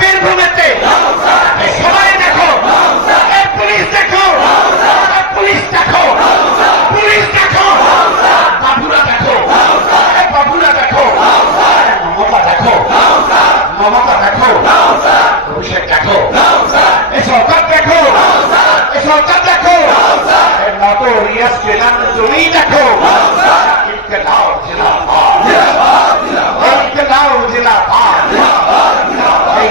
বীরভূমেতে। সবাই দেখো। পুলিশ দেখো। পুলিশ দেখো। পুলিশ দেখো। বাবুরা দেখো। বাবুরা দেখো। মমতা দেখো। মমতা দেখো। অভিষেক দেখো। এই সরকার দেখো। এই সরকার দেখো। মতো রিয়াজ পেলাম তুমি দেখো ইনকলাব জিন্দাবাদ ইনকলাব জিন্দাবাদ ইনকলাব ইনকলাব ইনকলাবি জিন্দাবাদ এই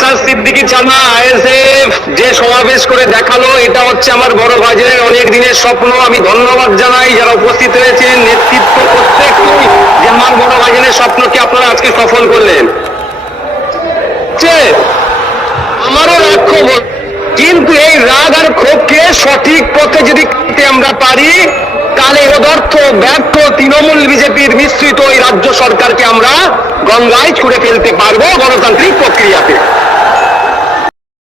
নওসাদ সিদ্দিকী চানা আইএসএফ, যে সমাবেশ করে দেখাল, এটা হচ্ছে আমার বড় ভাইদের অনেক দিনের স্বপ্ন। আমি ধন্যবাদ জানাই যারা উপস্থিত হয়েছেন নেতৃত্ব প্রত্যেককেই যে আমার বড় ভাইজনের স্বপ্নকে আপনারা আজকে সফল করলেন। আমারও রাগ ক্ষোভ কিন্তু এই রাগ আর ক্ষোভকে সঠিক পথে যদি আমরা পারি, তাহলে অদর্থ ব্যর্থ তৃণমূল বিজেপির মিশ্রিত এই রাজ্য সরকারকে আমরা গঙ্গায় ছুড়ে ফেলতে পারব গণতান্ত্রিক প্রক্রিয়াতে